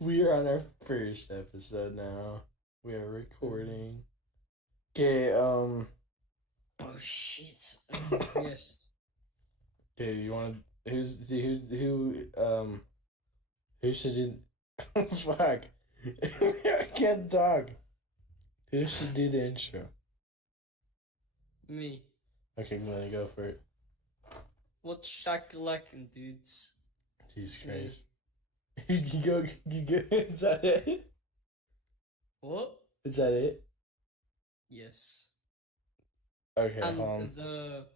We are on our first episode now. We are recording. Okay, Oh shit. Yes. okay, you wanna who should do fuck. I can't talk. Who should do the intro? Me. Okay, I'm gonna go for it. What's shakalacking, dudes? Jesus Me. Christ. You go, is that it? What? Is that it? Yes. Okay, And hold on. the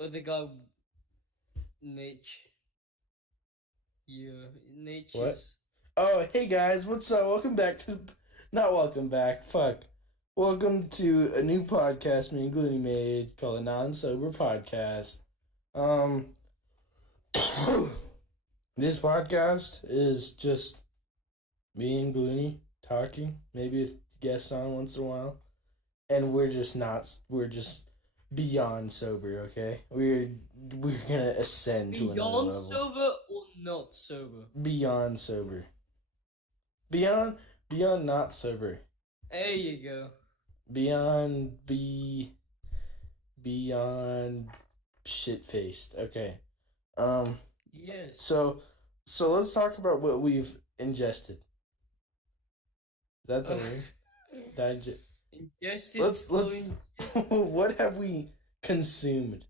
other guy, Nate. Yeah, Nature's. Oh, hey guys, what's up? Welcome back to. Not welcome back, fuck. Welcome to a new podcast me and Glooney made called a Non-Sober Podcast. This podcast is just me and Glooney talking, maybe with guests on once in a while. And we're just beyond sober, okay? We're gonna ascend to another Beyond level. sober or not sober? Beyond sober. Beyond not sober. There you go. Beyond shit faced. Okay. Yes. So let's talk about what we've ingested. Is that the word? Ingested. Let's what have we consumed?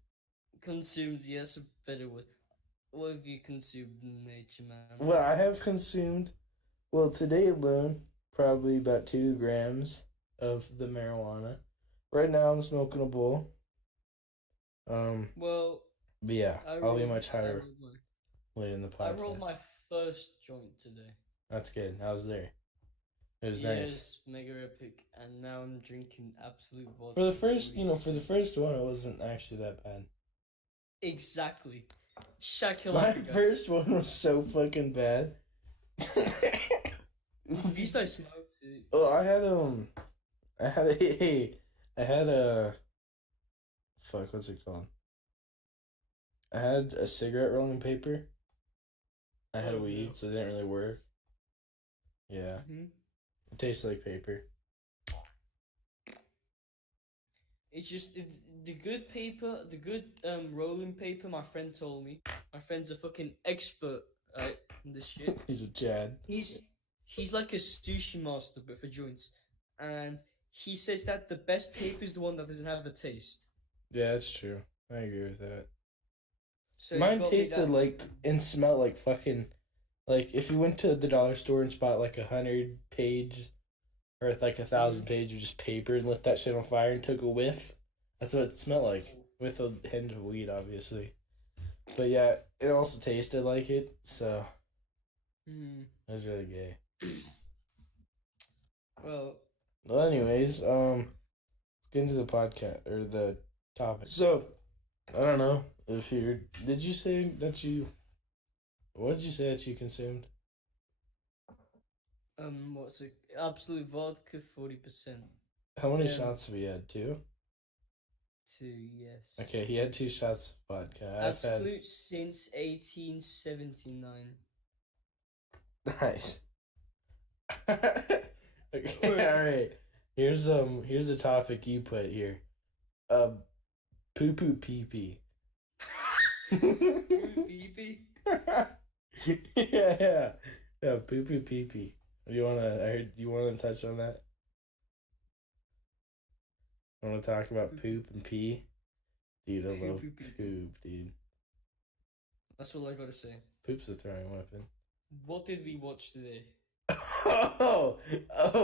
Consumed. Yes, a better word. What have you consumed in nature, man? What I have consumed, well, today alone, probably about 2 grams of the marijuana. Right now, I'm smoking a bowl. Well, But yeah, I'll be much higher later in the podcast. I rolled my first joint today. That's good. I was there. It was Yes, nice. mega epic, and now I'm drinking Absolute vodka. For the first one, it wasn't actually that bad. Exactly. My Shakalaka. first one was so fucking bad. At least I smoked it. Oh, I had a fuck, what's it called? I had a cigarette rolling paper. I had weed, so it didn't really work. Yeah. Mm-hmm. It tastes like paper. It's just the good paper, the good rolling paper. My friend told me. My friend's a fucking expert, right, in this shit. He's a Chad. He's like a sushi master, but for joints, and he says that the best paper is the one that doesn't have a taste. Yeah, that's true. I agree with that. So mine tasted like and smelled like fucking, like if you went to the dollar store and bought like 100 page or like 1,000 page of just paper and lit that shit on fire and took a whiff. That's what it smelled like, with a hint of weed, obviously. But yeah, it also tasted like it, so it was really gay. Well, anyways, let's get into the podcast or the topic. So, I don't know if you're. Did you say that you? What did you say that you consumed? what's it? Absolute vodka, 40%. How many shots have we had? 2? 2, yes. Okay, he had 2 shots of vodka. Absolute since 1879. Nice. Okay, alright. Here's the topic you put here. Poo poo pee pee. Pee-pee? Yeah. Poo poo pee pee. Do you wanna touch on that? Want to talk about poop and pee? Dude, I love poop, dude. That's all I gotta say. Poop's a throwing weapon. What did we watch today? Oh,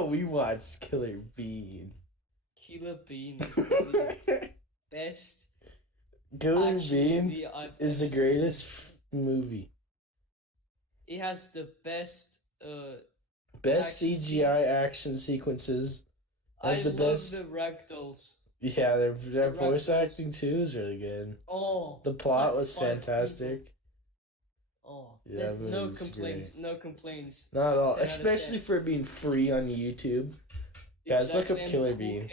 we watched Killer Bean. Killer Bean. Best. Killer Bean is the greatest movie. It has the best CGI action sequences. I love the ragdolls. Yeah, their voice acting too is really good. Oh, the plot was fantastic. Oh, yeah, there's no complaints. Great. No complaints. Not at all, especially for it being free on YouTube. Guys, look up Killer Bean.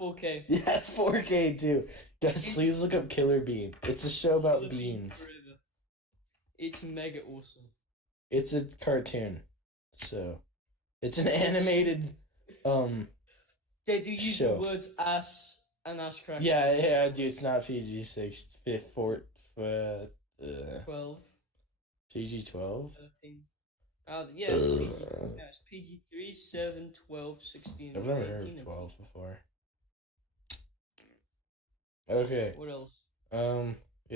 4K. Yeah, it's 4K too. Guys, please look up Killer Bean. It's a show about beans. It's mega awesome. It's a cartoon, so it's an animated They do use the show. words ass and ass crack. Yeah, dude. It's not PG-6, fifth, fourth, 12, PG-12. 13. Yeah, it's PG. Yeah, it's PG 3, 7, 12, 16, I've never 18, heard of and 12 before. Okay. what else? Yeah,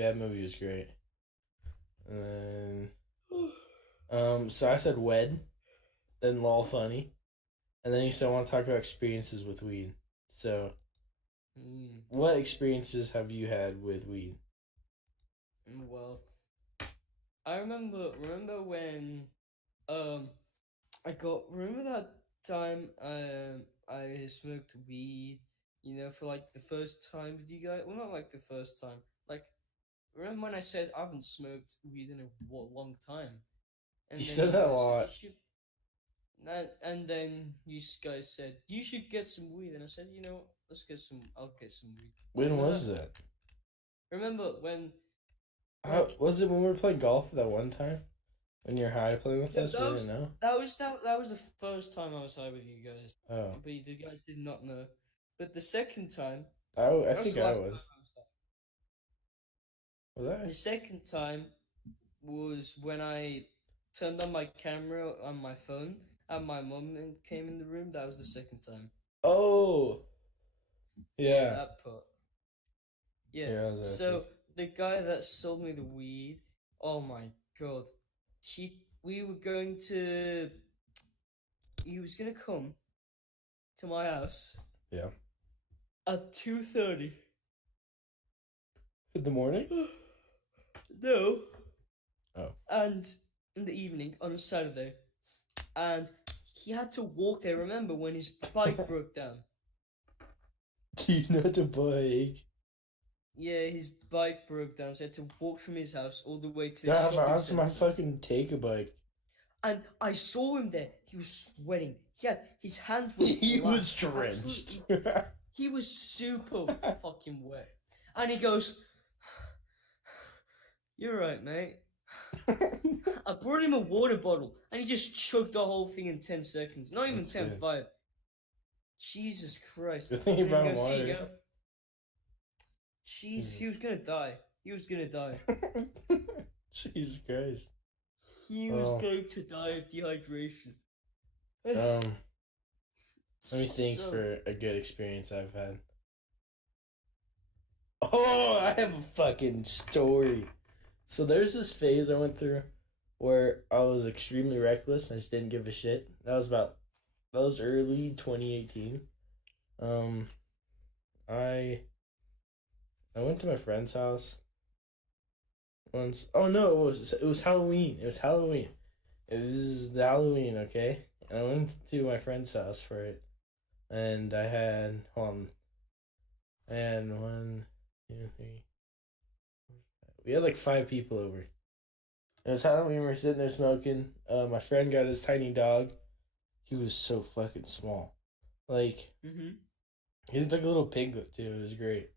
that movie was great. And then, so I said wed, then lol funny, and then he said I want to talk about experiences with weed. So, what experiences have you had with weed? Well, I remember when remember that time I smoked weed, for like the first time with you guys. Well, not like the first time. Like, remember when I said I haven't smoked weed in a long time, and You then said that a guys said lot. you should. And then you guys said you should get some weed, and I said, let's get some. I'll get some weed. When Remember was that? Remember when? How, was it when we were playing golf that one time? When you're high playing with Yeah, us? We didn't know? that was the first time I was high with you guys. Oh. But the guys did not know. But the second time, I that think the I last time was. high. Was I? The second time was when I turned on my camera on my phone and my mum came in the room. That was the second time. Oh! Yeah. That part. Yeah. Yeah, that So the guy that sold me the weed, oh my god. We were going to he was gonna come to my house. Yeah. At 2:30. In the morning? No. Oh. And in the evening on a Saturday. And he had to walk there, remember, when his bike broke down. Do you know the bike? Yeah, his bike broke down, so he had to walk from his house all the way to the Yeah, shopping that's my centre. fucking take a bike. And I saw him there. He was sweating. His hands were He black. was drenched. He was super fucking wet. And he goes, "You're right, mate." I brought him a water bottle, and he just chugged the whole thing in 10 seconds. Not even That's 10, good. 5. Jesus Christ. Good thing you And then brought he him goes, "Here you water." go." Jesus, he was gonna die. He was gonna die. Jesus Christ. He was going to die of dehydration. Let me think So- for a good experience I've had. Oh, I have a fucking story. So there's this phase I went through where I was extremely reckless and I just didn't give a shit. That was early 2018. I went to my friend's house once. Oh no, it was Halloween. It was Halloween. It was the Halloween, okay? And I went to my friend's house for it. And I had, I had 1, 2, 3. We had like 5 people over. It was Halloween, we were sitting there smoking. My friend got his tiny dog. He was so fucking small. Like, he looked like a little piglet too. It was great.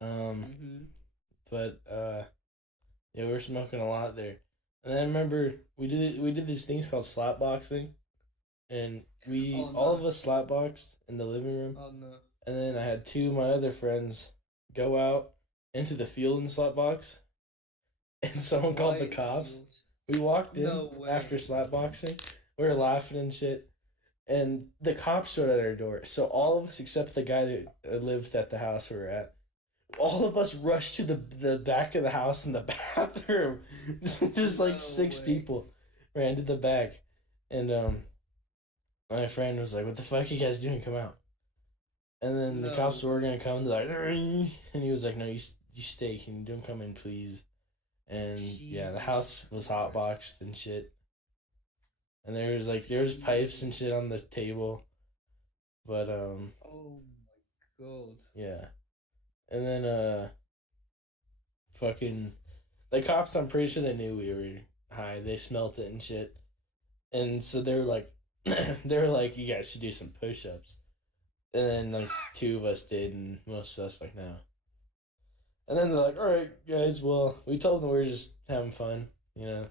But yeah, we were smoking a lot there. And then I remember we did these things called slap boxing. And all of us slap boxed in the living room. Oh no. And then I had 2 of my other friends go out into the field and slap box. And someone called the cops. We walked in after slap boxing. We were laughing and shit. And the cops stood at our door. So all of us, except the guy that lived at the house we were at, all of us rushed to the back of the house in the bathroom. Just like 6 people ran to the back. And my friend was like, "What the fuck are you guys doing? Come out." And then the cops were gonna come. They're like, "Arr!" And he was like, "No, you stay. Can you don't come in, please?" And yeah, the house was hotboxed and shit. And there was pipes and shit on the table. But Oh my god. yeah. And then fucking the cops, I'm pretty sure they knew we were high. They smelt it and shit. And so they were like you guys should do some push-ups. And then like 2 of us did, and most of us like no. And then they're like, "All right, guys, well, we told them we were just having fun, you know.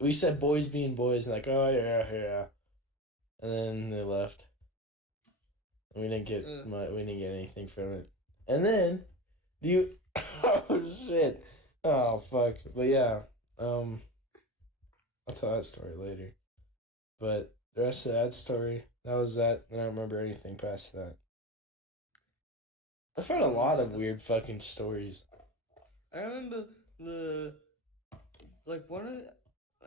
we said boys being boys, and like, oh yeah, yeah, and then they left. We didn't get we didn't get anything from it. And then you, oh shit, oh fuck. But yeah, I'll tell that story later. But the rest of that story, that was that. I don't remember anything past that. I've heard a lot of weird fucking stories. I remember one of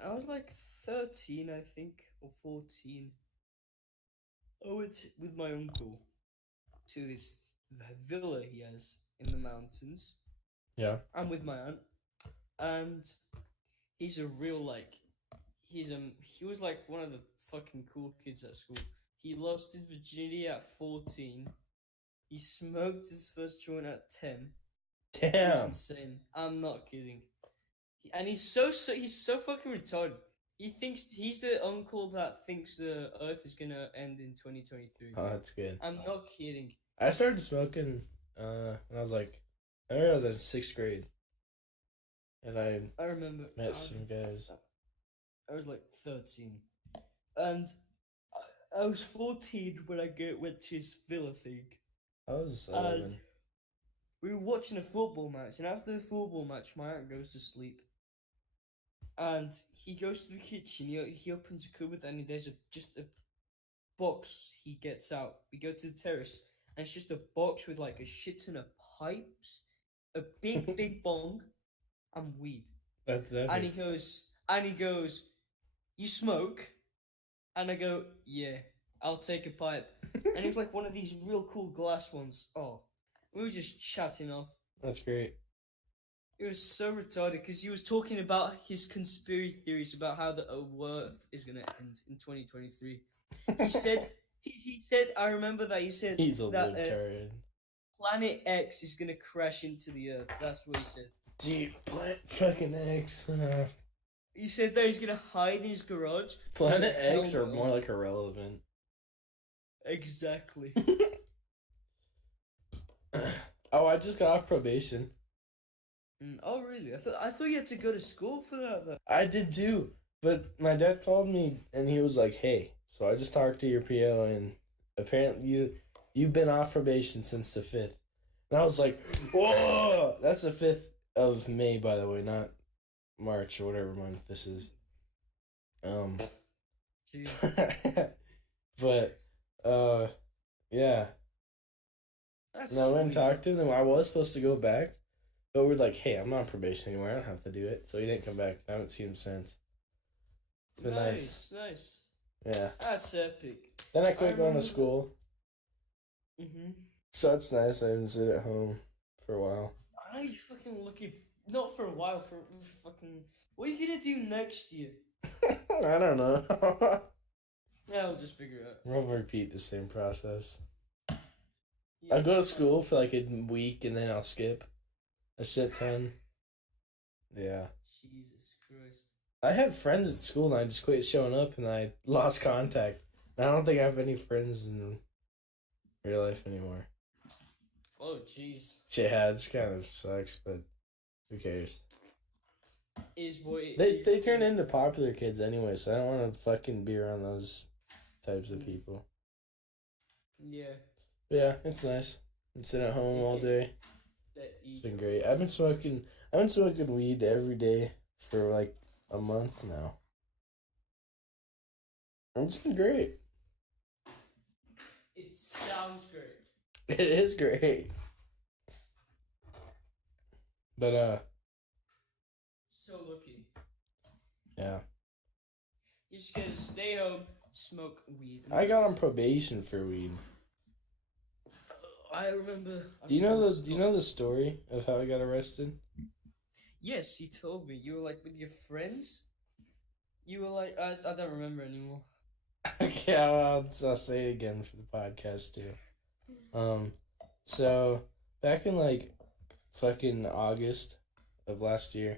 I was like 13, I think, or 14. I went with my uncle to this villa he has in the mountains. Yeah. I'm with my aunt, and he's a real he was like one of the fucking cool kids at school. He lost his virginity at 14. He smoked his first joint at 10. Damn. It's insane. I'm not kidding. And he's so fucking retarded. He thinks he's the uncle that thinks the Earth is gonna end in 2023. Oh, that's good. I'm not kidding. I started smoking when I was like, I remember I was in 6th grade, and I remember met some guys. I was like 13, and I was 14 when I went to his villa thing. I was 11. We were watching a football match, and after the football match, my aunt goes to sleep. And he goes to the kitchen, he opens a cupboard, and there's just a box he gets out. We go to the terrace, and it's just a box with like a shit ton of pipes, a big bong, and weed. That's epic. And he goes, you smoke? And I go, yeah, I'll take a pipe. And it's like one of these real cool glass ones. Oh, we were just chatting off. That's great. It was so retarded because he was talking about his conspiracy theories about how the Earth is gonna end in 2023. He said, he said, I remember that he said he's a that retard. Planet X is gonna crash into the Earth. That's what he said. Dude, Planet fucking X. He said that he's gonna hide in his garage. Planet X are more like irrelevant. Exactly. Oh, I just got off probation. Oh really? I thought you had to go to school for that though. I did too, but my dad called me and he was like, "Hey, so I just talked to your PO and apparently you've been off probation since the 5th." And I was like, "Whoa!" That's the 5th of May, by the way, not March or whatever month this is. But yeah. And I went and talked to him. I was supposed to go back, but we're like, "Hey, I'm not on probation anymore. I don't have to do it." So he didn't come back. I haven't seen him since. It's been nice. Yeah. That's epic. Then I quit going to school. Mhm. So that's nice. I haven't sit at home for a while. I know you fucking lucky. Not for a while. For fucking. What are you gonna do next year? I don't know. Yeah, I'll just figure it out. We'll repeat the same process. Yeah. I'll go to school for like a week and then I'll skip a shit ton. Yeah. Jesus Christ. I had friends at school and I just quit showing up and I lost contact. I don't think I have any friends in real life anymore. Oh, jeez. Yeah, it's kind of sucks, but who cares? They turn into popular kids anyway, so I don't want to fucking be around those types of people. Yeah. Yeah, it's nice. I'm sitting at home all day. It's been great. I've been smoking weed every day for like a month now. And it's been great. It sounds great. It is great. But so lucky. Yeah. You just gotta stay home, smoke weed. I got on probation for weed. I remember. Do you know the story of how I got arrested? Yes, you told me. You were like with your friends. You were like, I don't remember anymore. Okay, I'll say it again for the podcast too. So back in like fucking August of last year,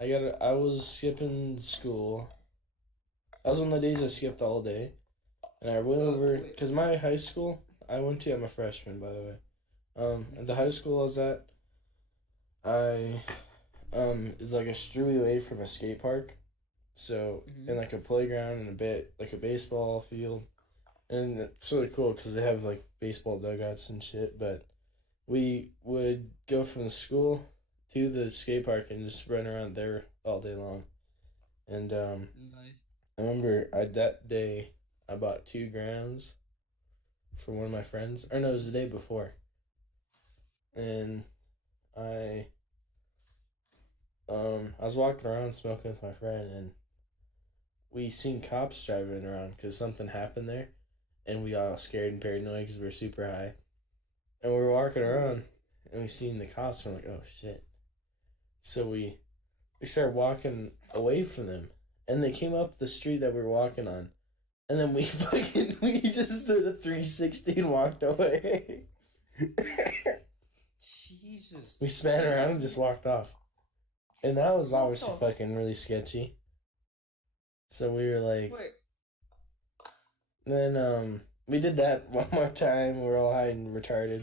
I was skipping school. That was one of the days I skipped all day, and I went over because my high school I went to. I'm a freshman, by the way. At the high school I was at, is like a street away from a skate park, So Mm-hmm. in like a playground and a bit like a baseball field, and it's really cool because they have like baseball dugouts and shit. But we would go from the school to the skate park and just run around there all day long. And Nice. I remember that day I bought 2 grams for one of my friends. Or no, it was the day before. And I I was walking around smoking with my friend, and we seen cops driving around because something happened there, and we got all scared and paranoid because we were super high, and we were walking around, and we seen the cops, and we're like, oh shit. So we started walking away from them, and they came up the street that we were walking on, and then we just did a 360 and walked away. Jesus. We span around and just walked off. And that was What obviously the fucking really sketchy. So we were like, Wait. then we did that one more time. We were all high and retarded.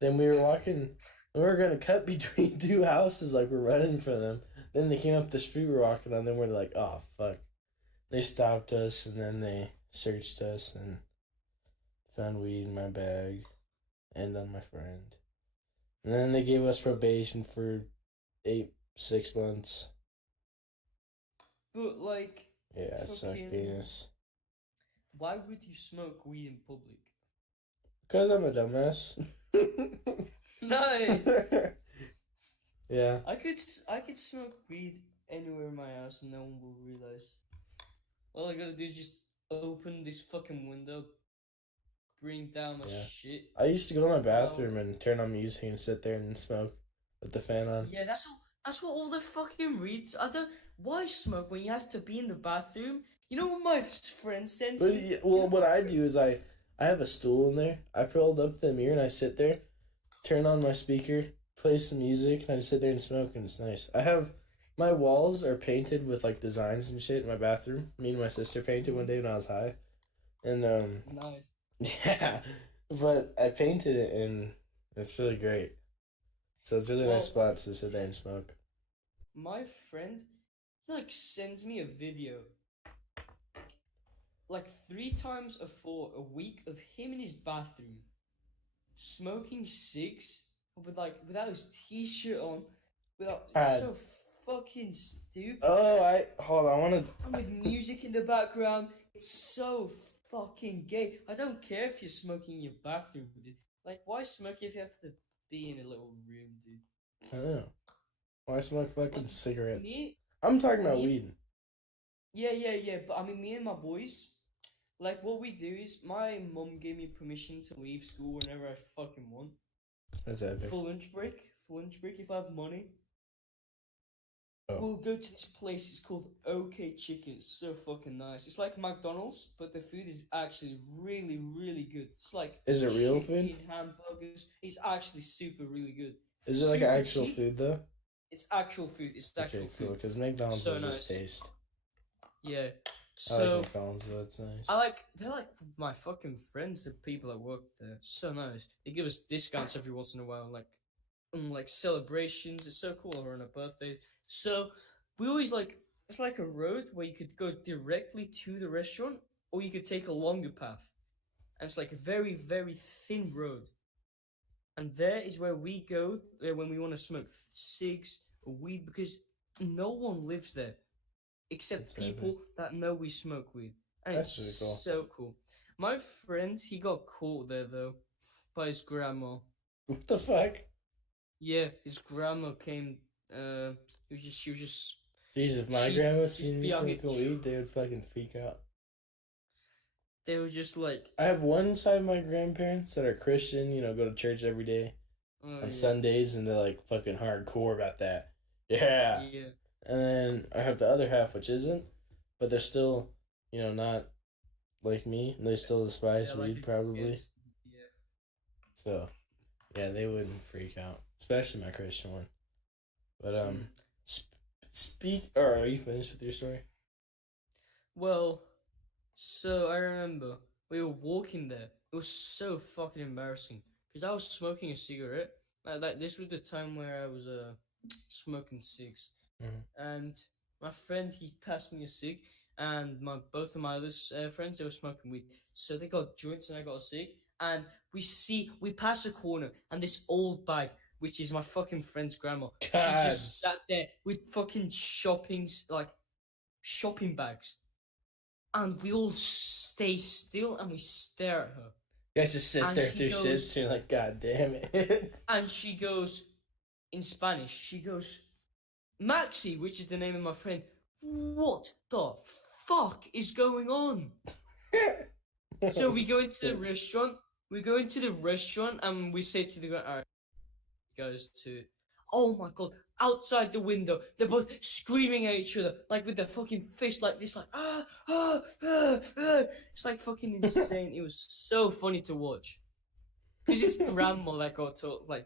Then we were walking. We were gonna cut between two houses, like we're running for them. Then they came up the street we were walking on. Then we're like, oh fuck. They stopped us and then they searched us and found weed in my bag and on my friend. And then they gave us probation for 6 months. But like, Yeah, it sucked fucking. penis. Why would you smoke weed in public? Because I'm a dumbass. Nice. Yeah. I could smoke weed anywhere in my house and no one will realize. All I gotta do is just open this fucking window, bring down my Yeah. shit. I used to go to my bathroom and turn on music and sit there and smoke with the fan on. Yeah, that's what all the fucking reads. I don't. Why smoke when you have to be in the bathroom? You know what my friend sends But, me? well, what I do is I have a stool in there. I pulled up the mirror and I sit there, turn on my speaker, play some music, and I just sit there and smoke, and it's nice. I have my walls are painted with like designs and shit in my bathroom. Me and my sister painted one day when I was high, and Nice. yeah, but I painted it and it's really great. So it's a really nice spot to sit there and smoke. My friend, he like sends me a video, like 3 times a week of him in his bathroom, smoking cigs, with like without his t-shirt on, without so fucking stupid. Oh, hold on. I want to. And with music in the background, it's so fucking gay. I don't care if you're smoking in your bathroom, dude. Like, why smoke if you have to be in a little room, dude? I don't know. Why smoke fucking Like, cigarettes? me, I'm talking about me- weed. yeah. But I mean, me and my boys, like, what we do is my mum gave me permission to leave school whenever I fucking want. That's epic. For lunch break, if I have money. Oh. We'll go to this place. It's called OK Chicken. It's so fucking nice. It's like McDonald's, but the food is actually really, really good. It's like Is it real food? chicken hamburgers. It's actually super really good. Is it like Super actual cheap. food though? It's actual food. It's actual Okay, cool. food. Because McDonald's So is nice. just taste. Yeah. I like So McDonald's though. It's nice. they're like my fucking friends. The people that work there. So nice. They give us discounts every once in a while, like celebrations. It's so cool. Or on a birthday. So we always like. It's like a road where you could go directly to the restaurant, or you could take a longer path. And it's like a very, very thin road. And there is where we go when we want to smoke cigs or weed, because no one lives there except That's people that know we smoke weed. And That's it's really cool. so cool. My friend, he got caught there though by his grandma. What the fuck? Yeah, his grandma came. She was just. Jeez, if my She- grandma she's seen me beyond smoking it. weed, they would fucking freak out. They were just like. I have one side of my grandparents that are Christian, go to church every day on Yeah. Sundays, and they're like fucking hardcore about that. Yeah. Yeah. And then I have the other half, which isn't, but they're still, not like me. They still despise Yeah, like weed, probably. Yeah. So, yeah, they wouldn't freak out, especially my Christian one. But or are you finished with your story? Well, so I remember we were walking there. It was so fucking embarrassing because I was smoking a cigarette. Like this was the time where I was smoking cigs, Mhm. and my friend, he passed me a cig, and both of my other friends, they were smoking weed. So they got joints and I got a cig, and we pass a corner, and this old bag, which is my fucking friend's grandma, she God. just sat there with fucking shopping bags, and we all stay still and we stare at her. You guys just sit And there she through goes- shits, and you're like, God damn it. And she goes, in Spanish, she goes, Maxi, which is the name of my friend, what the fuck is going on? So we go into the restaurant, and we say to the guy, alright, goes to, oh my god, outside the window, they're both screaming at each other, like with their fucking fist like this, like, It's like fucking insane. It was so funny to watch. Because his grandma that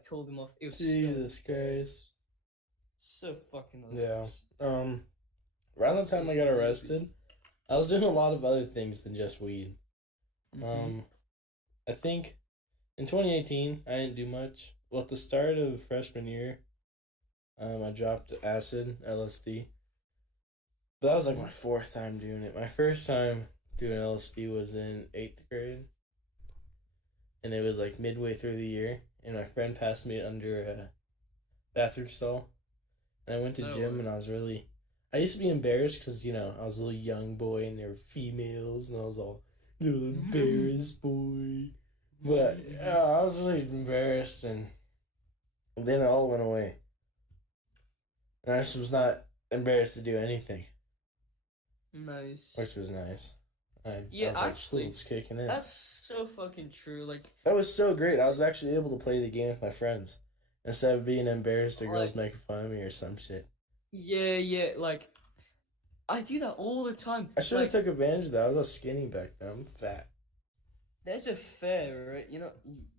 told him off. It was Jesus Christ. so fucking Yeah. hilarious. Around the time I got arrested, I was doing a lot of other things than just weed. Mhm. I think in 2018 I didn't do much. Well, at the start of freshman year, I dropped acid, LSD. But that was like my fourth time doing it. My first time doing LSD was in 8th grade. And it was like midway through the year. And my friend passed me it under a bathroom stall. And I went to Oh, gym and I used to be embarrassed because, you know, I was a little young boy and there were females and I was all little embarrassed boy. But I was really embarrassed and then it all went away. And I just was not embarrassed to do anything, Nice. which was nice. I Yeah, was like, actually, "Cool, it's kicking in." That's so fucking true. Like, That was so great. I was actually able to play the game with my friends instead of being embarrassed or girls Like- making fun of me or some shit. yeah, like, I do that all the time. I should have Like, took advantage of that. I was skinny back then. I'm fat. there's a fair, right? You know,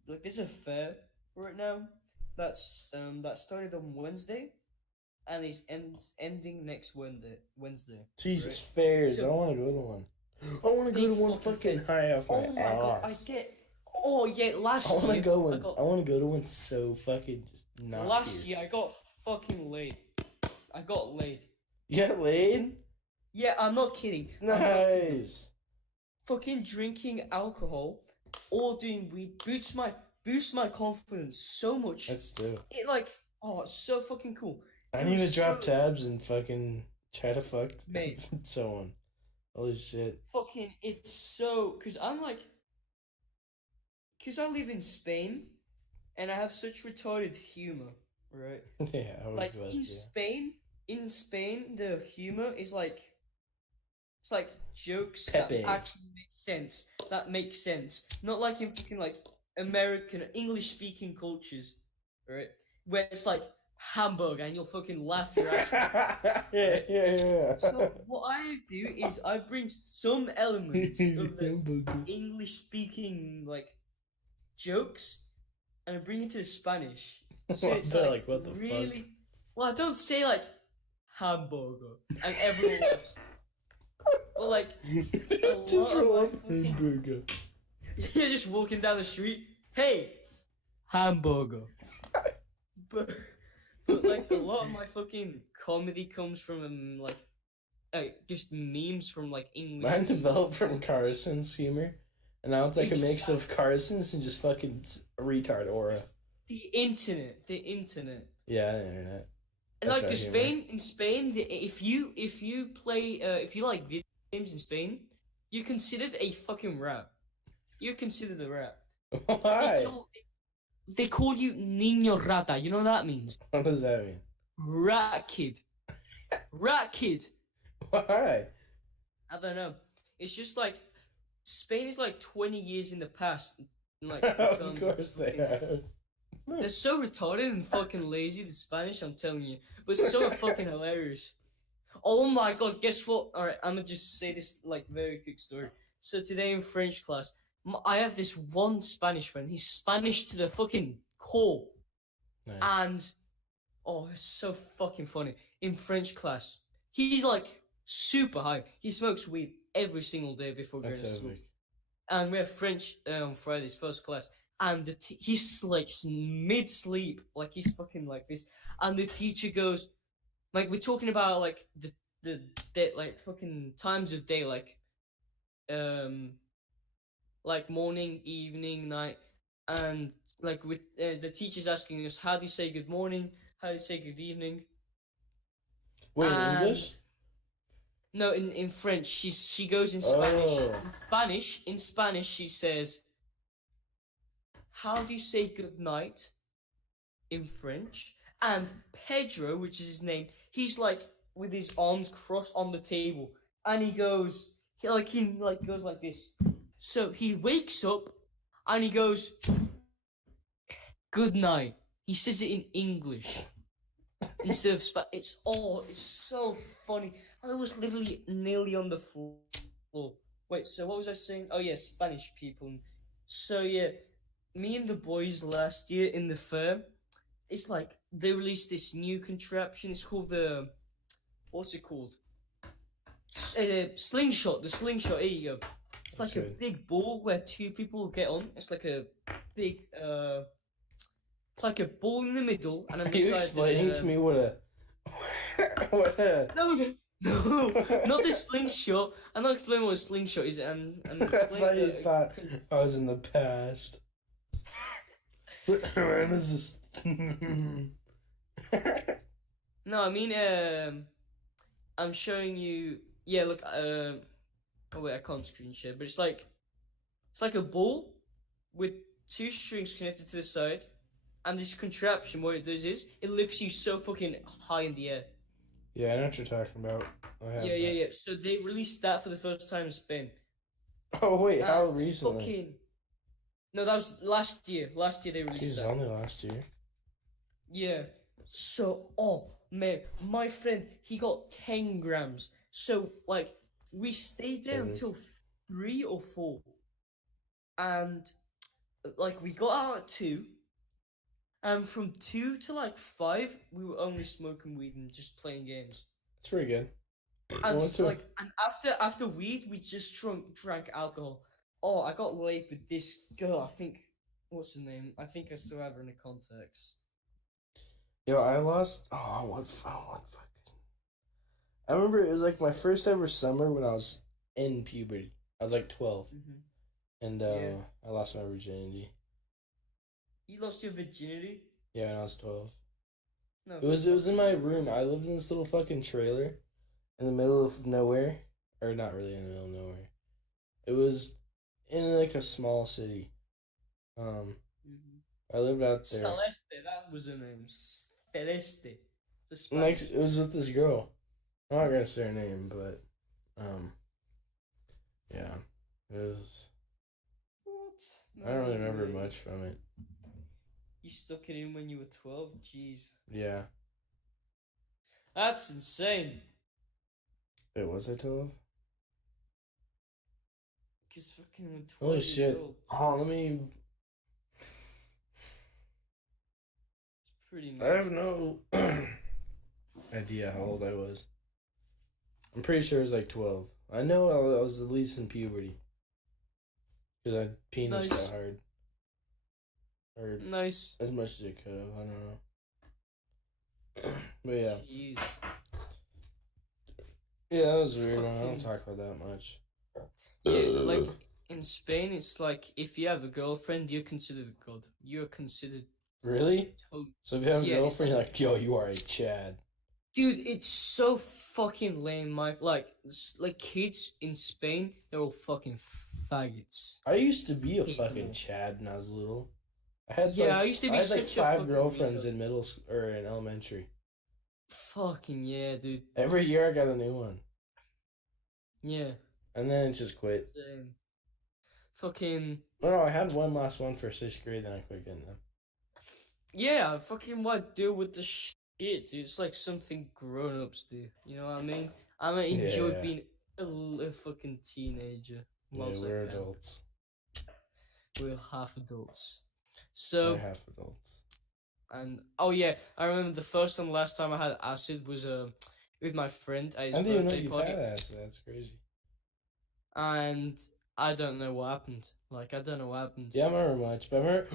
like there's a fair right now. That started on Wednesday, and it's ending next Wednesday. Jesus, Right. fairs. So- I want to go to one. I want to go Big to one fucking fucking fair. high off my Oh my god, I ass. get. Oh yeah, last I want year to go I one. got- I want to go to one so fucking just not last here. year I got fucking laid. I got laid. You got laid? Yeah, I'm not kidding. I'm not kidding. Nice. Fucking drinking alcohol or doing weed boosts my confidence so much. That's dope. It like, oh, it's so fucking cool. I It need to was drop so- tabs and fucking try to fuck Mate. someone. Holy shit. Fucking, it's so, cause I'm like, cause I live in Spain, and I have such retarded humor, right? Yeah, I would Like bet, in yeah. Spain, the humor is like, it's like jokes Pepe. that actually make sense. That make sense. Not like in fucking like American English speaking cultures, right? Where it's like hamburger and you'll fucking laugh your ass off. yeah. So what I do is I bring some elements of the Hamburger. English speaking like jokes and I bring it to the Spanish. So it's But, like, what the really. Well, I don't say like hamburger and everyone laughs. But like, fuck? a lot Just of roll my up fucking- hamburger. you're just walking down the street. Hey, hamburger. but like a lot of my fucking comedy comes from just memes from like English. Mine developed from Carson's humor, and now it's like a mix of Carson's and just fucking retard aura. The internet. Yeah, the internet. And That's like our humor. In Spain, if you play if you like video games in Spain, you're considered a fucking rap. You're considered a rap. Why? They call you niño rata. You know what that means? What does that mean? Rat kid. Rat kid. Why? I don't know. It's just like Spain is like 20 years in the past. Like in terms Of course they fucking- have. They're so retarded and fucking lazy, the Spanish, I'm telling you. But it's so fucking hilarious. Oh my god, guess what? Alright, I'm gonna just say this like very quick story. So today in French class, I have this one Spanish friend. He's Spanish to the fucking core. Nice. And, oh, it's so fucking funny. In French class, he's like super high. He smokes weed every single day before going That's to school. epic. And we have French on Fridays, first class. And he's like mid sleep, like he's fucking like this. And the teacher goes, like, we're talking about like the day, like fucking times of day, um like morning, evening, night, and like with the teachers asking us how do you say good morning, how do you say good evening, Wait, in and English? no, in French she goes in Spanish. Oh. In Spanish she says, how do you say good night in French? And Pedro, which is his name, he's like with his arms crossed on the table, and he goes, he goes like this. So he wakes up, and he goes, "Good night." He says it in English instead of Spanish. It's so funny. I was literally nearly on the floor. Wait, so what was I saying? Oh yeah, Spanish people. So yeah, me and the boys last year in the firm, it's like they released this new contraption. It's called the what's it called? Slingshot. The slingshot. Here you go. It's That's like a good. big ball where two people get on. It's like a big like a ball in the middle, and on Are the you side explaining there's to me what a what a no, not the slingshot. I'm not explaining what a slingshot is. And I thought you thought I was in the past. When is this? no, I mean I'm showing you. Yeah, look. Oh wait, I can't screen share, but it's like a ball with two strings connected to the side, and this contraption. What it does is it lifts you so fucking high in the air. Yeah, I know what you're talking about. I have Yeah. So they released that for the first time in Spain. Oh wait, how And recently? fucking no, that was last year. Last year they released Jeez, that. only last year. Yeah. So, oh man, my friend, he got 10 grams. So, like, we stayed there Mhm. until 3 or 4, and like we got out at 2, and from 2 to like 5, we were only smoking weed and just playing games. It's pretty good. And went to- like, and after weed, we just drank alcohol. Oh, I got laid with this girl. I think what's her name? I think I still have her in the contacts. Yo, I lost. What fucking. I remember it was like my first ever summer when I was in puberty. I was like 12, and Yeah. I lost my virginity. You lost your virginity? Yeah, when I was 12. No. It was in my room. I lived in this little fucking trailer in the middle of nowhere, or not really in the middle of nowhere. It was in like a small city. I lived out there. Celeste, that was her name. Celeste. The And, like Spanish. it was with this girl. I'm not gonna say her name, but yeah, it was. What? I don't really remember way. much from it. You stuck it in when you were 12? Jeez. Yeah. That's insane. Wait, was I 12? Because fucking when 12 Holy years shit. old. Oh, let jeez. me. It's pretty I much. have no idea how old I was. I'm pretty sure it was like 12. I know I was at least in puberty. Because my penis Nice. got hard. Or Nice. as much as it could have. I don't know. But yeah. Jeez. Yeah, that was weird. I don't Fucking- talk about that much. Yeah, like in Spain, it's like if you have a girlfriend, you're considered a god. You're considered. Really? So if you have a Yeah, it's girlfriend, you're like, yo, you are a Chad. Dude, it's so fucking lame, Mike. Like kids in Spain, they're all fucking faggots. I used to be a Hate fucking them all. Chad when I was little. I had Yeah, like, I used to be I had like such a 5 fucking girlfriends weirdo. in middle school or in elementary. Fucking yeah, dude. Every year I got a new one, Yeah. and then it just quit. Same. Fucking No, I had one last one for 6th grade, then I quit getting them. yeah. Fucking what deal with the shit, dude? It's like something grown ups do. You know what I mean? I might enjoy Yeah. being a fucking teenager. Yeah, whilst I we're can. adults. We're half adults. We're So half adults. and oh yeah, I remember the first and last time I had acid was with my friend at his I didn't even know birthday you've party, had that, so that's crazy. and I don't know what happened. Like I don't know what happened. Yeah, I don't remember much, but I remember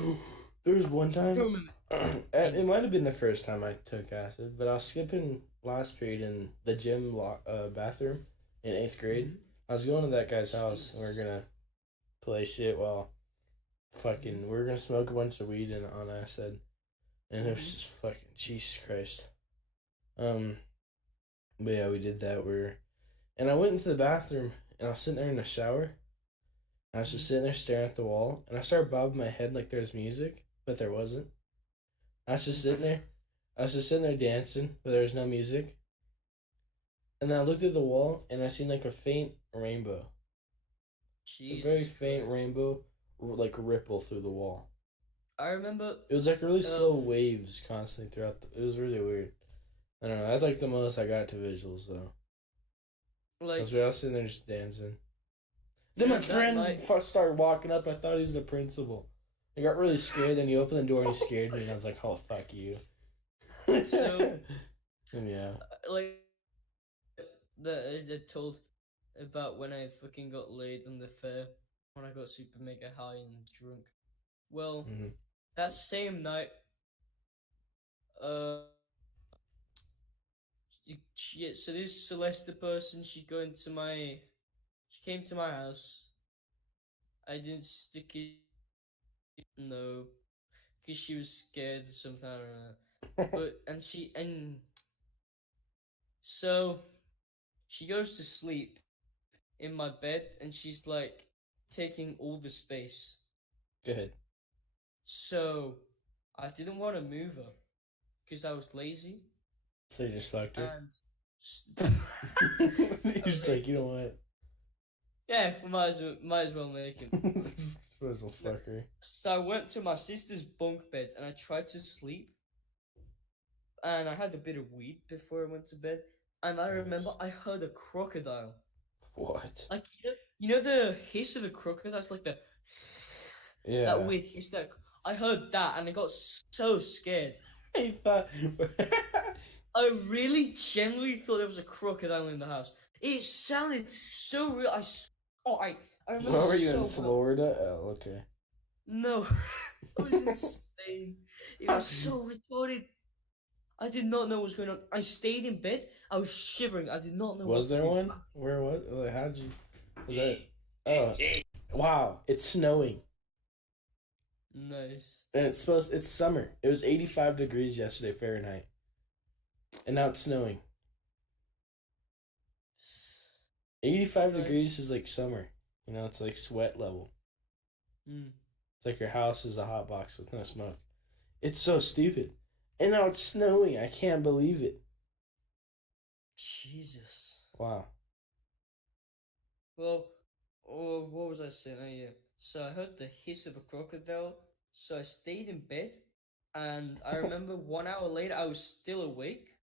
there was one I don't time. remember. It might have been the first time I took acid, but I was skipping last period in the gym bathroom in 8th grade. I was going to that guy's house and we are Jesus. gonna play shit while fucking we are gonna smoke a bunch of weed and on acid, and it was Mhm. just fucking Jesus Christ. Um, but yeah, we did that. And I went into the bathroom and I was sitting there in the shower. And I was just Mhm. sitting there staring at the wall, and I started bobbing my head like there's music, but there wasn't. I was just Mhm. sitting there. I was just sitting there dancing, but there was no music. And then I looked at the wall, and I seen like a faint rainbow, a very Jesus faint Christ. rainbow, like ripple through the wall. I remember. It was like really slow Um. waves constantly throughout. It was really weird. I don't know. That's like the most I got to visuals though. Because Like. we all sitting there just dancing. Then my That friend night. started walking up. I thought he was the principal. I got really scared. Then he opened the door and he scared me, and I was like, "Oh fuck you." So. And yeah. Like. I told about when I fucking got laid on the fair when I got super mega high and drunk. Well, Mm-hmm. that same night, uh, so this Celeste person, she came to my house. I didn't stick it, no, because she was scared or something. I don't know. And so she goes to sleep in my bed, and she's like taking all the space. Go ahead. So I didn't want to move her because I was lazy So you just fucked her. and You're just okay, like, you know what? yeah, we might as well make him. Might as well fuck her. So I went to my sister's bunk bed and I tried to sleep, and I had a bit of weed before I went to bed, and I remember Nice. I heard a crocodile. What? Like you know the hiss of a crocodile. It's like the that Yeah. weird hiss. That I heard that, and I got so scared. I thought. I really genuinely thought there was a crocodile in the house. It sounded so real. I remember Where were you in so well. Florida? Oh, okay. No, I was in Spain. It was so retarded. I did not know what was going on. I stayed in bed. I was shivering. I did not know Was what to there do. one? Where? What? Like, how'd you? Was that? Oh, wow! It's snowing, Nice. and it's supposed. It's summer. It was 85 degrees yesterday Fahrenheit, and now it's snowing. 85 Nice. degrees is like summer. You know, it's like sweat level. Mm. It's like your house is a hot box with no smoke. It's so stupid. And now it's snowing. I can't believe it. Jesus. Wow. Well, oh, what was I saying? Oh, yeah. So I heard the hiss of a crocodile. So I stayed in bed, and I remember 1 hour later I was still awake,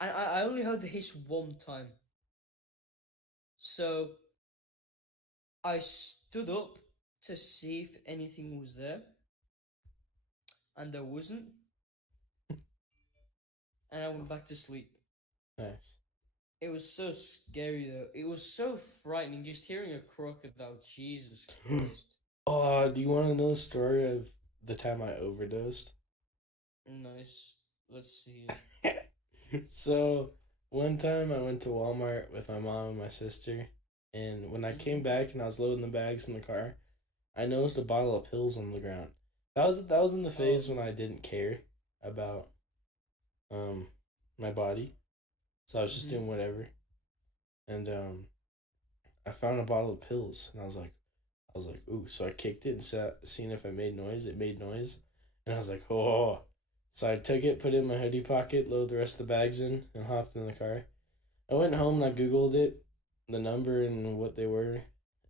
and I only heard the hiss one time. So I stood up to see if anything was there, and there wasn't, and I went back to sleep. Nice. It was so scary though. It was so frightening just hearing a crocodile. Jesus Christ. Oh, do you want to know the story of the time I overdosed? Nice. Let's see it. So, one time I went to Walmart with my mom and my sister, and when I came Mhm. back and I was loading the bags in the car, I noticed a bottle of pills on the ground. That was in the Oh phase when I no. didn't care about um my body. So I was just Mhm. doing whatever. And I found a bottle of pills, and I was like, ooh. So I kicked it and seeing if it made noise. It made noise, and I was like, oh. So I took it, put it in my hoodie pocket, loaded the rest of the bags in, and hopped in the car. I went home and I googled it, the number and what they were,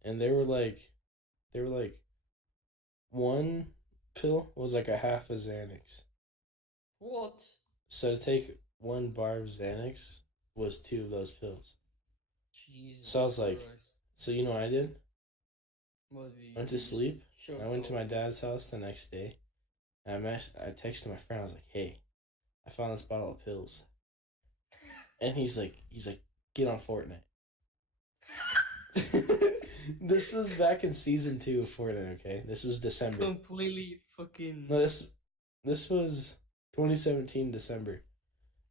and they were like one pill was like a half a Xanax. What? So to take one bar of Xanax was two of those pills. So I Jesus was like, Christ. so you know what I did? What do Went to you just sleep. I choked went to off? my dad's house the next day. And I texted my friend. I was like, "Hey, I found this bottle of pills." And he's like, "Get on Fortnite." This was back in season 2 of Fortnite. Okay, this was December. Completely fucking. No, this was 2017 December.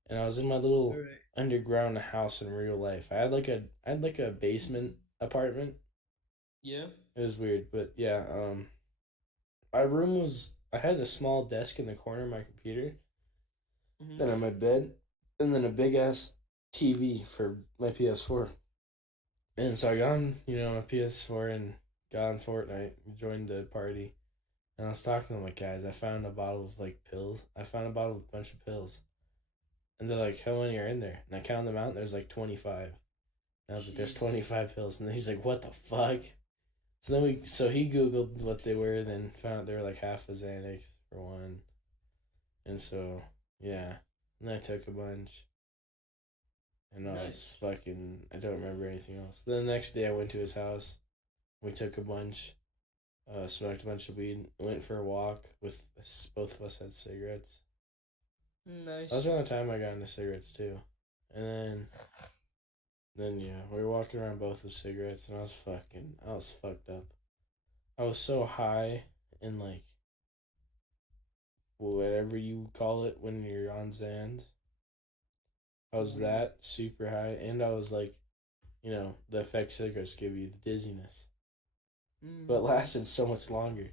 and I was in my little Alright. underground house in real life. I had like a basement apartment. Yeah. It was weird, but yeah. My room was I had a small desk in the corner of my computer, Mm-hmm. then on my bed, and then a big ass TV for my PS4. And so I got on, my PS4 and got on Fortnite, joined the party, and I was talking to them like, guys, I found a bottle of like pills. I found a bottle with a bunch of pills. And they're like, how many are in there? And I counted them out, and there's like 25. And I was like, there's Jesus. 25 pills. And then he's like, what the fuck? So he Googled what they were, and then found out they were like half a Xanax for one. And so, yeah. And then I took a bunch. And Nice. I don't remember anything else. Then the next day I went to his house. We took a bunch, smoked a bunch of weed, went for a walk with both of us had cigarettes. That was Nice. around the time I got into cigarettes too. And then yeah, we were walking around both with cigarettes and I was fucked up. I was so high and like whatever you call it when you're on Xans. I was Weed. that super high and I was like, the effects cigarettes give you, the dizziness. But it Mm. lasted so much longer.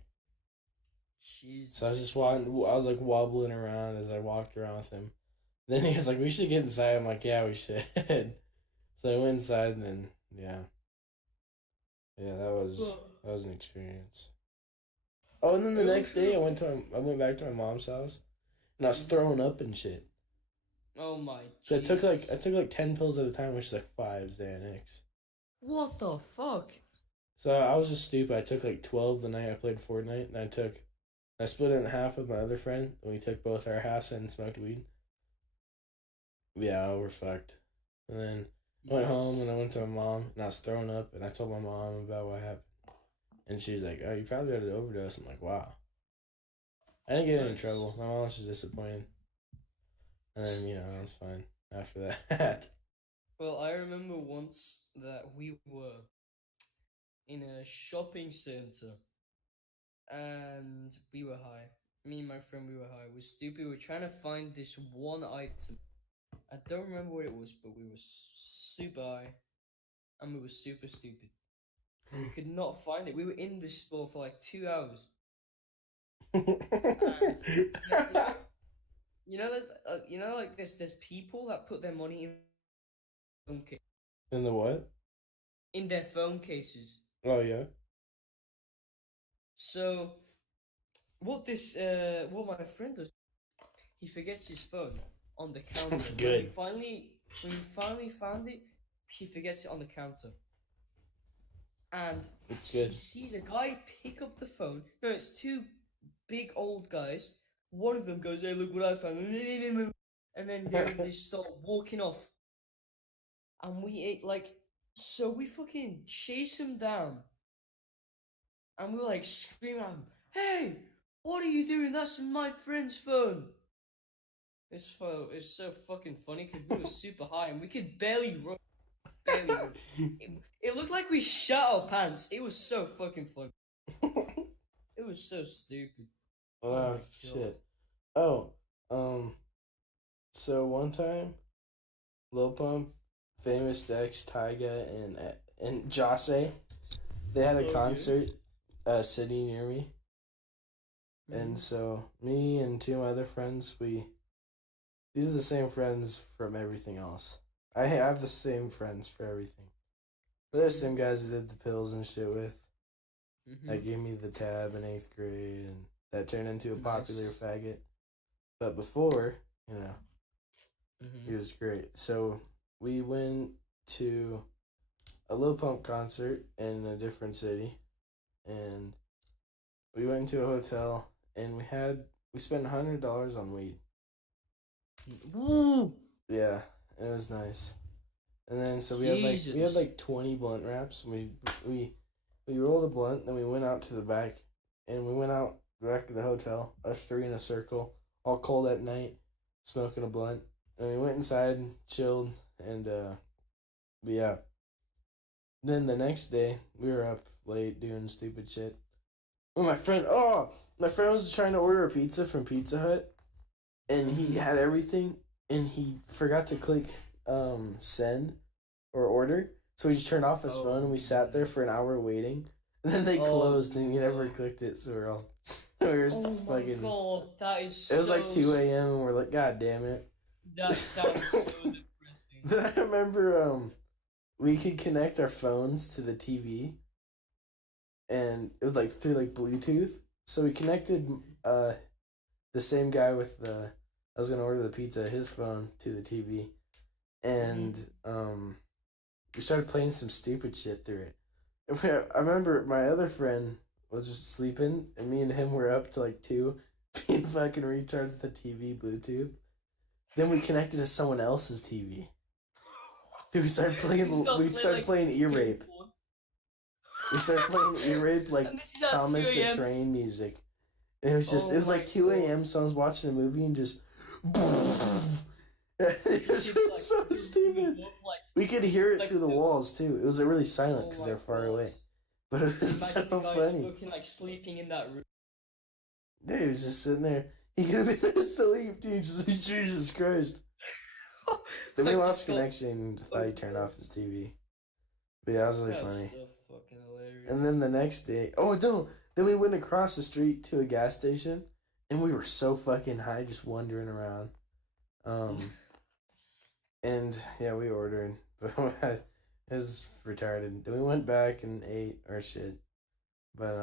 So Jesus. I was like wobbling around as I walked around with him. Then he was like, "We should get inside." I'm like, "Yeah, we should." So I went inside, and then yeah, that was an experience. Oh, and then the It was next day good. I went back to my mom's house, and I was Mhm. throwing up and shit. Oh my So I Jesus. took like 10 pills at a time, which is like 5 Xanax. What the fuck? So I was just stupid. I took like 12 the night I played Fortnite, and I split it in half with my other friend, and we took both our halves and smoked weed. Yeah, we're fucked. And then I went home and I Yes. went to my mom and I was throwing up and I told my mom about what happened. And she's like, "Oh, you probably had an overdose." I'm like, "Wow." I didn't get in Nice. trouble. My mom was just disappointed. And then, I was fine after that. Well, I remember once that we were in a shopping center and we were high. Me and my friend, we were high. We were stupid. We were trying to find this one item. I don't remember what it was, but we were super high and we were super stupid. And we could not find it. We were in the store for like 2 hours. And like there's people that put their money In the what? in their phone cases. Oh, yeah. So what my friend does, he forgets his phone on the counter. Good. When we finally found it, he forgets it on the counter. And It's he good. sees a guy pick up the phone. No, it's two big old guys. One of them goes, "Hey, look what I found." And then they start walking off. And we ate like so we fucking chase him down. And we were like screaming at him, "Hey, what are you doing? That's my friend's phone." It's so fucking funny because we were super high and we could barely run. Barely run. It looked like we shut our pants. It was so fucking funny. It was so stupid. Oh Oh, my god. shit. Oh, um, so one time, Lil Pump, Famous Dex, Tyga, and Jose, they had a Okay. concert city near me. And Mhm. so me and two of my other friends, these are the same friends from everything else. I have the same friends for everything. They're the same Mhm. guys I did the pills and shit with. That Mhm. gave me the tab in 8th grade, and that turned into a popular Nice. faggot. But before, he Mhm. was great. So we went to a Lil Pump concert in a different city, and we went to a hotel, and we spent $100 on weed. Woo! Yeah, it was nice. And then so we had Jesus. like 20 blunt wraps. We we rolled a blunt, then we went out to the back, and we went out the back of the hotel, us three in a circle, all cold at night, smoking a blunt. And we went inside and chilled, and but yeah. Then the next day we were up late doing stupid shit. Well, my friend was trying to order a pizza from Pizza Hut, and he Mhm. had everything, and he forgot to click send or order. So he just turned off his phone and we sat there for an hour waiting. And then they closed and he never clicked it, so we're all we were fucking. God, that is. It was like 2 a.m. and we're like, God damn it. That sounds so depressing. Then I remember we could connect our phones to the TV, and it was like through like Bluetooth. So we connected the same guy with the I was gonna order the pizza, his phone to the TV, and we started playing some stupid shit through it. And I remember my other friend was just sleeping, and me and him were up to like 2, being fucking retards the TV Bluetooth. Then we connected to someone else's TV. Then we started playing. We started playing ear rape. We started playing ear rape like Thomas the Train music. And it was just, it was like 2 a.m. So I was watching a movie and just. It was just so stupid. We could hear it through the walls too. It was really silent because they're far away. But it was so funny. Looking like sleeping in that room. Dude, he was just sitting there. He could have been asleep, dude. Just, Jesus Christ. Then we lost connection. Thought he turned off his TV. But yeah, that was really funny. So fucking hilarious. And then the next day, oh no! Then we went across the street to a gas station, and we were so fucking high, just wandering around. And yeah, we ordered, but it was retarded. Then we went back and ate our shit. But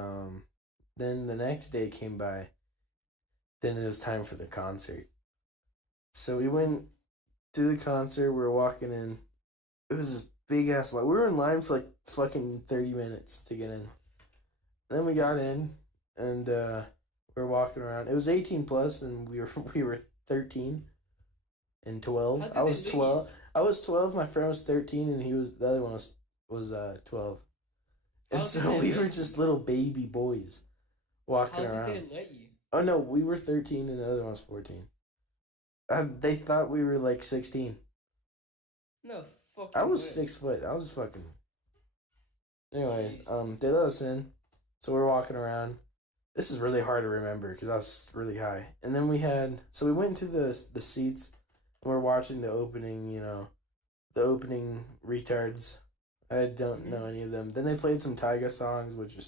then the next day came by. Then it was time for the concert. So we went to the concert. We were walking in. It was this big ass line. We were in line for like fucking 30 minutes to get in. Then we got in, and we were walking around. It was 18 plus, and we were 13 and 12. I was 12. I was 12. My friend was 13, and the other one was 12. And so we were just little baby boys walking around. How did they let you? Oh no, we were 13, and the other one was 14. They thought we were like 16. No, fucking. I was 6 foot. I was fucking. Anyways, they let us in, so we're walking around. This is really hard to remember because I was really high. And then we went into the seats, and we're watching the opening. The opening retards. I don't know any of them. Then they played some Tyga songs, which are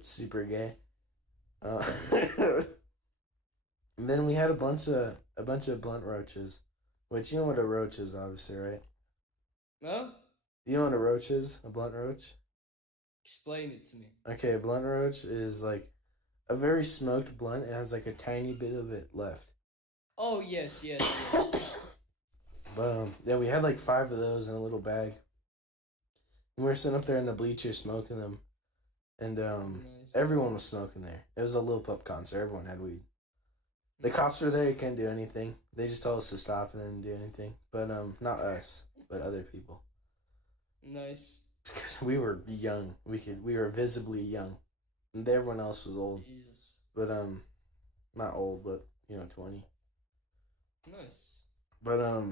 super gay. And then we had a bunch of blunt roaches, which you know what a roach is, obviously, right? No. You know what a roach is? A blunt roach? Explain it to me. Okay, a blunt roach is like a very smoked blunt. It has like a tiny bit of it left. Oh yes. But yeah, we had like 5 of those in a little bag. And we were sitting up there in the bleachers smoking them, and Nice. everyone was smoking there. It was a Lil Pup concert. Everyone had weed. The cops were there. Couldn't do anything. They just told us to stop and didn't do anything. But not us, but other people. Nice. Because we were young. We were visibly young. And everyone else was old. Jesus. But not old, but 20. Nice. But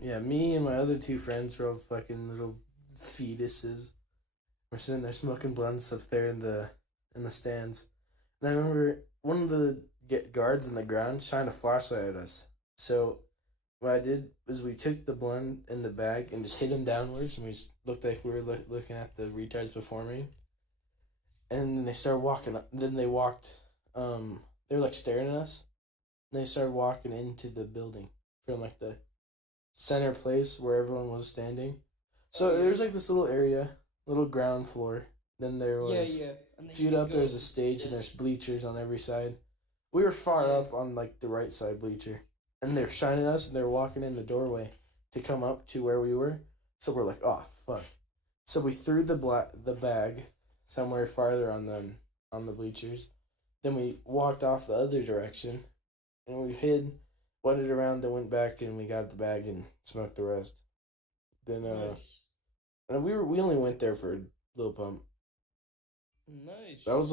yeah, me and my other 2 friends were all fucking little fetuses. We're sitting there smoking blunts up there in the stands. And I remember one of the guards in the ground shined a flashlight at us. So what I did was we took the blunt in the bag and just hit him downwards, and we just looked like we were looking at the retards performing. And then they started walking up. Then they walked. They were like staring at us. And they started walking into the building from like the center place where everyone was standing. So there's like this little area, little ground floor. Then there was viewed up. There's a stage and there's bleachers on every side. We were far up on like the right side bleacher, and they're shining us, and they're walking in the doorway to come up to where we were. So we're like, oh fuck! So we threw the bag somewhere farther on the bleachers. Then we walked off the other direction, and we wandered around, then went back, and we got the bag and smoked the rest. Then Nice. and we only went there for Lil Pump. Nice. That was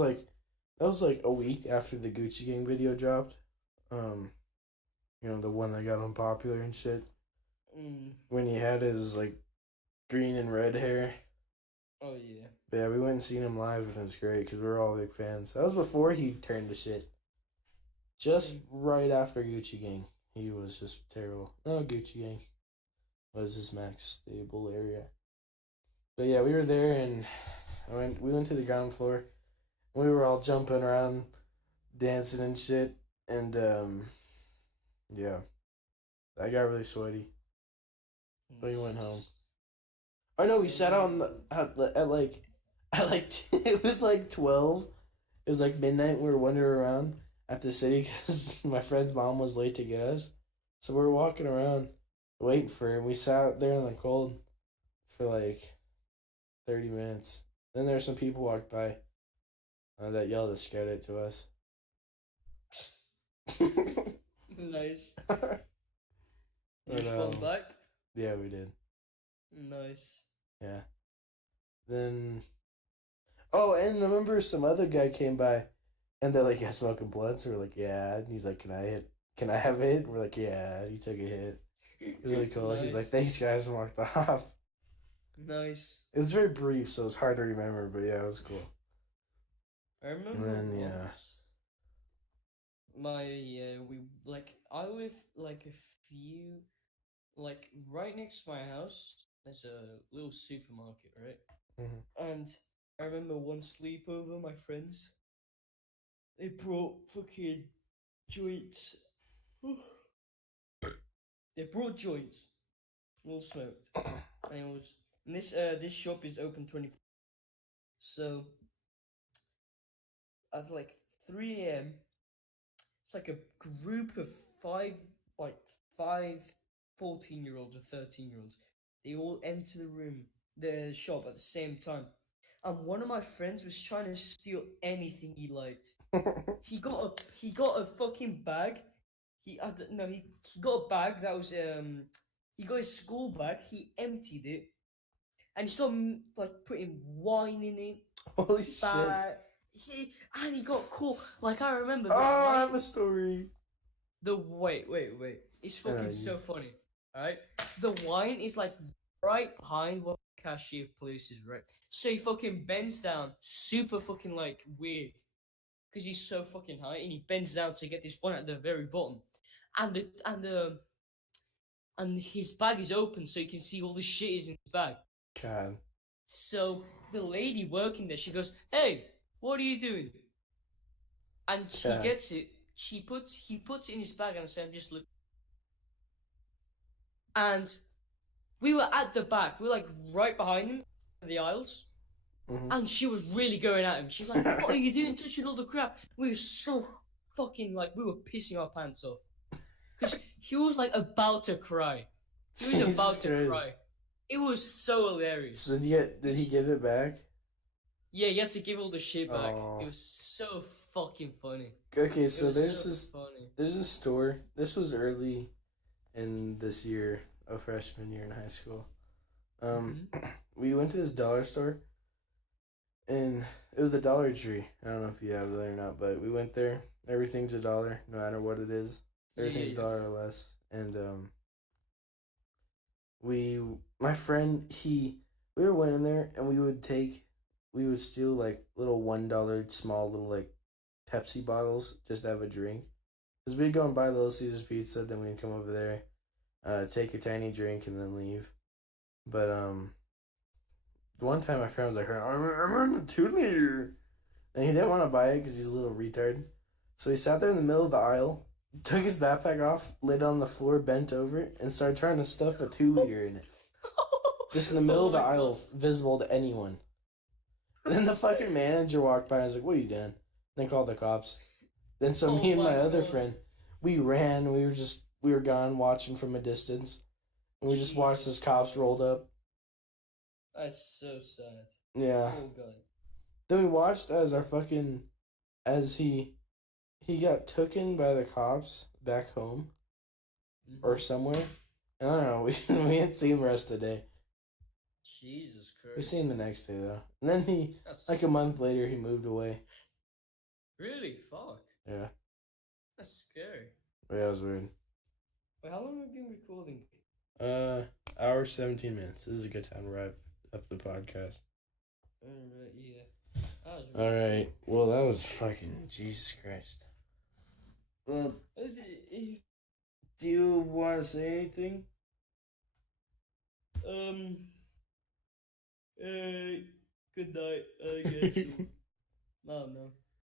like a week after the Gucci Gang video dropped. The one that got unpopular and shit. When he had his like green and red hair. Oh yeah. But yeah, we went and seen him live, and it was great because we were all big fans. That was before he turned to shit. Just right after Gucci Gang, he was just terrible. No, Gucci Gang was his max stable area. But yeah, we were there and we went to the ground floor. We were all jumping around, dancing and shit. And yeah, I got really sweaty. But we went home. Oh no, we sat on the at like it was like 12. It was like midnight. We were wandering around at the city because my friend's mom was late to get us. So we were walking around waiting for her. We sat out there in the cold for like 30 minutes. Then there were some people walked by that yelled a scared it to us. Nice. But, You respond back? yeah, we did. Nice. Yeah. Then, oh, and remember some other guy came by, and they're like, "Yeah, smoking blunts." And we're like, "Yeah." And he's like, Can I have a hit?" And we're like, "Yeah." And he took a hit. It was really cool. Nice. He's like, "Thanks, guys," and walked off. Nice. It was very brief, so it's hard to remember, but yeah, it was cool. I remember. And then, yeah. once I live like a few, like right next to my house. There's a little supermarket, right? Mhm. And I remember one sleepover, my friends. They brought fucking joints. They brought joints, all smoked, and it was. And this shop is open 24. So at like 3 a.m., it's like a group of five 14-year-olds or 13-year-olds. They all enter the shop at the same time. And one of my friends was trying to steal anything he liked. He got a fucking bag. He got a bag that was he got his school bag. He emptied it, and he started like putting wine in it. Holy shit! He got caught. Like I remember. I have a story. Wait. It's fucking you- so funny. Alright? The wine is like right behind what the cashier places, right? So he fucking bends down, super fucking like weird. Because he's so fucking high, and he bends down to get this one at the very bottom. And his bag is open so you can see all the shit is in his bag. God. So the lady working there, she goes, "Hey, what are you doing?" And she Yeah. gets it. He puts it in his bag, and I say, "I'm just looking." And we were at the back. We were like right behind him in the aisles. Mhm. And she was really going at him. She's like, "What are you doing, touching all the crap?" We were so fucking like, we were pissing our pants off. Because he was like about to cry. He was Jesus about to Christ. cry. It was so hilarious. So did he give it back? Yeah, you had to give all the shit back. Aw. It was so fucking funny. Okay, so It was there's so this funny. there's a store. This was early in this year of freshman year in high school. We went to this dollar store, and it was a Dollar Tree. I don't know if you have it there or not, but we went there. Everything's $1, no matter what it is. Everything's Yeah. $1 or less, and my friend we were went in there, and we would steal like little $1 small little like Pepsi bottles just to have a drink. Because we'd go and buy Little Caesars pizza, then we'd come over there, take a tiny drink, and then leave. But one time my friend was like, I'm in a 2-liter. And he didn't want to buy it because he's a little retard. So he sat there in the middle of the aisle, took his backpack off, laid it on the floor, bent over it, and started trying to stuff a 2-liter in it. Just in the middle of the aisle, visible to anyone. And then the fucking manager walked by and was like, "What are you doing?" And they called the cops. Then so me and my other friend, we ran. We were gone watching from a distance. And we just watched as cops rolled up. That's so sad. Yeah. Oh god. Then we watched as he got taken by the cops back home or somewhere. And I don't know. We didn't see him the rest of the day. Jesus Christ. We seen him the next day though. And then like a month later, he moved away. Really? Fuck. Yeah. That's scary. Yeah, it was weird. Wait, how long have we been recording? Hour 17 minutes. This is a good time to wrap up the podcast. Alright, yeah. Alright. Well, that was fucking Jesus Christ. Well, Do you want to say anything? Um. Good night. I guess. I don't know.